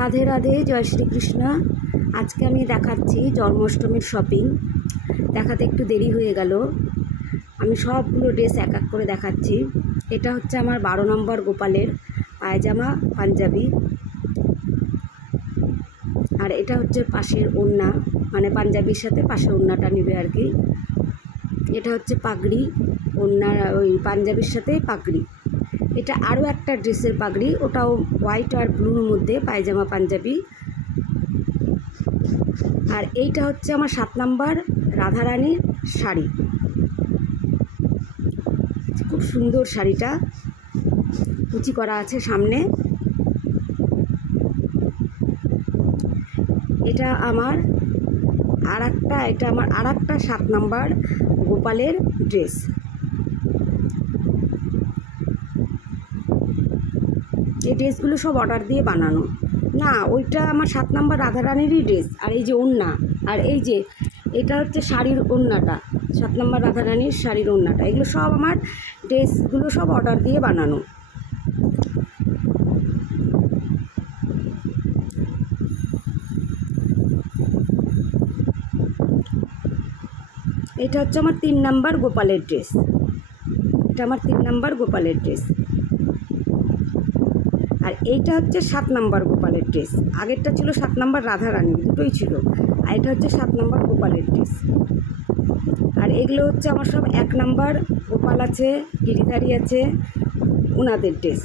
রাধে রাধে, জয় শ্রীকৃষ্ণ। আজকে আমি দেখাচ্ছি জন্মাষ্টমীর শপিং। দেখাতে একটু দেরি হয়ে গেল, আমি সবগুলো ড্রেস এক এক করে দেখাচ্ছি। এটা হচ্ছে আমার 12 নম্বর গোপালের পায়জামা পাঞ্জাবি, আর এটা হচ্ছে পাশের ওড়না, মানে পাঞ্জাবির সাথে পাশের ওড়নাটা নেবে আর কি। এটা হচ্ছে পাগড়ি, ওড়না ওই পাঞ্জাবির সাথে পাগড়ি। এটা আরও একটা ড্রেসের পাগড়ি, ওটাও হোয়াইট আর ব্লুর মধ্যে পায়জামা পাঞ্জাবি। আর এইটা হচ্ছে আমার 7 নম্বর রাধারানীর শাড়ি। খুব সুন্দর শাড়িটা, কুচি করা আছে সামনে। এটা আমার আর একটা 7 নম্বর গোপালের ড্রেস। এই ড্রেসগুলো সব অর্ডার দিয়ে বানানো না, ওইটা আমার 7 নম্বর রাধারানীরই ড্রেস। আর এই যে ওড়না, আর এই যে এটা হচ্ছে শাড়ির ওড়নাটা, 7 নম্বর রাধারানীর শাড়ির ওড়নাটা। এগুলো সব আমার ড্রেসগুলো সব অর্ডার দিয়ে বানানো। এটা হচ্ছে আমার 3 নম্বর গোপালের ড্রেস। এটা আমার 3 নম্বর গোপালের ড্রেস। আর এইটা হচ্ছে 7 নম্বর গোপালের ড্রেস। আগেরটা ছিল 7 নম্বর রাধারানী, দুটোই ছিল। আর এটা হচ্ছে 7 নম্বর গোপালের ড্রেস। আর এগুলো হচ্ছে আমার সব 1 নম্বর গোপাল আছে, গিরিধারী আছে, ওনাদের ড্রেস।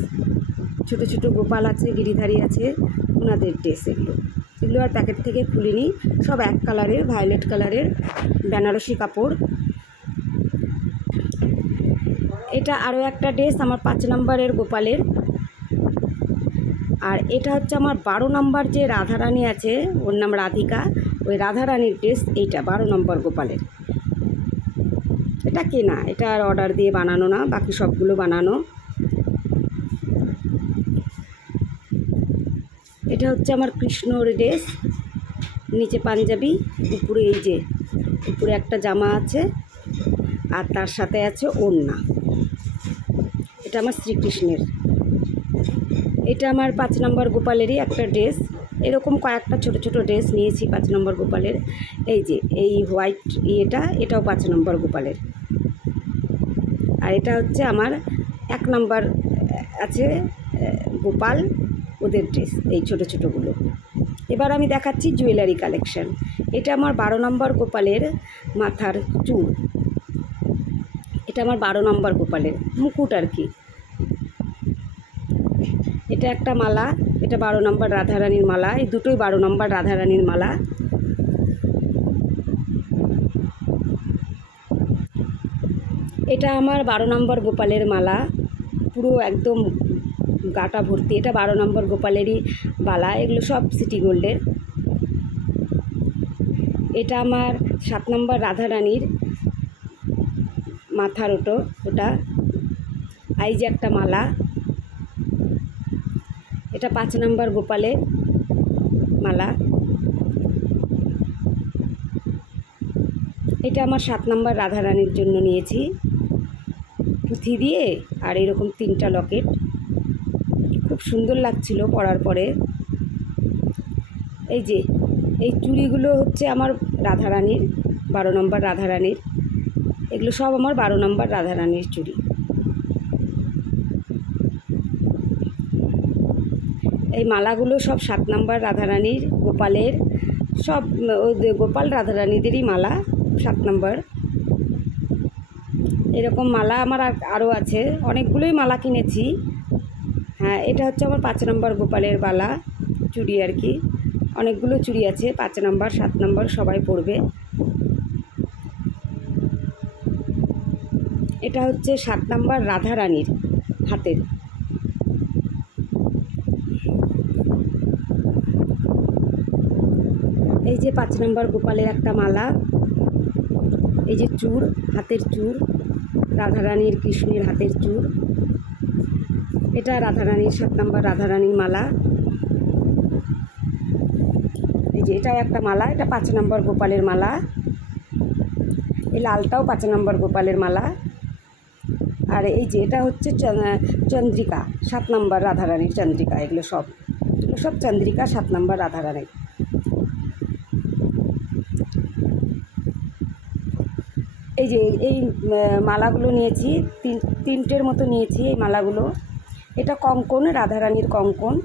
ছোট ছোট গোপাল আছে, গিরিধারী আছে, ওনাদের ড্রেস। এগুলো আর প্যাকেট থেকে খুলিনি, সব এক কালারের, ভায়োলেট কালারের বেনারসি কাপড়। এটা আরও একটা ড্রেস আমার 5 নম্বরের গোপালের। আর এটা হচ্ছে আমার 12 নম্বর যে রাধারানী আছে, ওর নাম রাধিকা, ওই রাধারানীর ড্রেস। এইটা 12 নম্বর গোপালের। এটা কেনা, এটা আর অর্ডার দিয়ে বানানো না, বাকি সবগুলো বানানো। এটা হচ্ছে আমার কৃষ্ণর ড্রেস, নিচে পাঞ্জাবি, উপরে এই যে উপরে একটা জামা আছে, আর তার সাথে আছে ওড়না। এটা আমার শ্রীকৃষ্ণের। এটা আমার 5 নম্বর গোপালেরই একটা ড্রেস। এরকম কয়েকটা ছোট ছোট ড্রেস নিয়েছি 5 নম্বর গোপালের। এই যে এই হোয়াইট এটাও 5 নম্বর গোপালের। আর এটা হচ্ছে আমার 1 নম্বর আছে গোপাল, ওদের ড্রেস, এই ছোট ছোটোগুলো। এবার আমি দেখাচ্ছি জুয়েলারি কালেকশন। এটা আমার 12 নম্বর গোপালের মাথার চুল। এটা আমার 12 নম্বর গোপালের মুকুট আর কি। এটা একটা মালা, এটা 12 নম্বর রাধারানীর মালা। এই দুটোই 12 নম্বর রাধারানীর মালা। এটা আমার 12 নম্বর গোপালের মালা, পুরো একদম গাটা ভর্তি। এটা 12 নম্বর গোপালেরই বালা, এগুলো সব সিটি গোল্ডের। এটা আমার 7 নম্বর রাধারানীর মাথার ওটা। এই যে একটা মালা, এটা 5 নম্বর গোপালের মালা। এটা আমার 7 নম্বর রাধারানীর জন্য নিয়েছি, পুঁথি দিয়ে আর এরকম 3টা লকেট। খুব সুন্দর লাগছিল পরার পরে। এই যে এই চুড়িগুলো হচ্ছে আমার রাধারানীর, 12 নম্বর রাধারানীর। এগুলো সব আমার 12 নম্বর রাধারানীর চুড়ি। এই মালাগুলো সব 7 নম্বর রাধারানীর গোপালের, সব গোপাল রাধারানীদেরই মালা 7 নম্বর। এরকম মালা আমার আরও আছে, অনেকগুলোই মালা কিনেছি। হ্যাঁ, এটা হচ্ছে আমার 5 নম্বর গোপালের বালা, চুড়ি আর কি। অনেকগুলো চুড়ি আছে, 5 নম্বর 7 নম্বর সবাই পরবে। এটা হচ্ছে 7 নম্বর রাধারানীর হাতের। এই যে 5 নম্বর গোপালের একটা মালা, এই যে চূড়, হাতের চূড়, রাধারানীর কৃষ্ণের হাতের চূড়। এটা রাধারানীর 7 নম্বর রাধারানীর মালা। এই যে এটাও একটা মালা, এটা 5 নম্বর গোপালের মালা। এই লালটাও 5 নম্বর গোপালের মালা। আর এই যে এটা হচ্ছে চন্দ্রিকা, 7 নম্বর রাধারানীর চন্দ্রিকা। এগুলো সব চন্দ্রিকা 7 নম্বর রাধারানীর। এই যে এই মালাগুলো নিয়েছি, তিনটের মতো নিয়েছি এই মালাগুলো। এটা কঙ্কন, রাধারানীর কঙ্কন।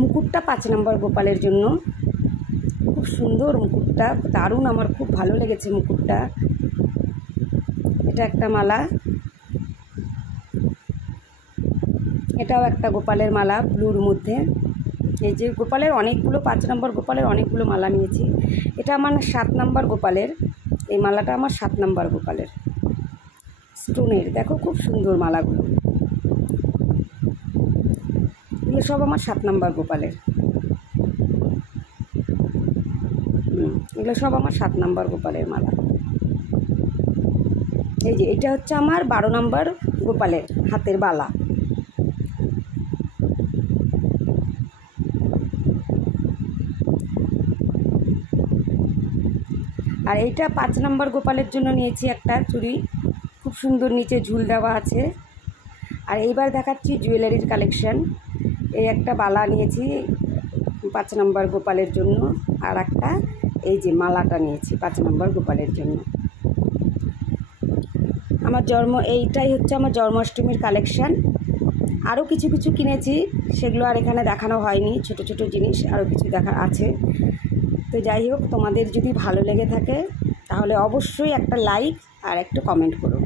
মুকুটটা 5 নম্বর গোপালের জন্য। খুব সুন্দর মুকুটটা, দারুণ, আমার খুব ভালো লেগেছে মুকুটটা। এটা একটা মালা, এটাও একটা গোপালের মালা ব্লুর মধ্যে। এই যে গোপালের অনেকগুলো, 5 নম্বর গোপালের অনেকগুলো মালা নিয়েছি। এটা আমার 7 নম্বর গোপালের, এই মালাটা আমার 7 নম্বর গোপালের স্টোনের। দেখো খুব সুন্দর মালাগুলো, এগুলো সব আমার 7 নম্বর গোপালের। এগুলো সব আমার 7 নম্বর গোপালের মালা। এই যে এটা হচ্ছে আমার 12 নম্বর গোপালের হাতের বালা। আর এইটা 5 নম্বর গোপালের জন্য নিয়েছি একটা চুড়ি, খুব সুন্দর, নিচে ঝুল দেওয়া আছে। আর এইবার দেখাচ্ছি জুয়েলারির কালেকশন। এই একটা বালা নিয়েছি 5 নম্বর গোপালের জন্য, আর একটা এই যে মালাটা নিয়েছি 5 নম্বর গোপালের জন্য। আমার এইটাই হচ্ছে আমার জন্মাষ্টমীর কালেকশান। আরও কিছু কিছু কিনেছি, সেগুলো আর এখানে দেখানো হয়নি, ছোট ছোট জিনিস আরও কিছু দেখা আছে। তো যাই হোক, তোমাদের যদি ভালো লেগে থাকে তাহলে অবশ্যই একটা লাইক আর একটা কমেন্ট করো।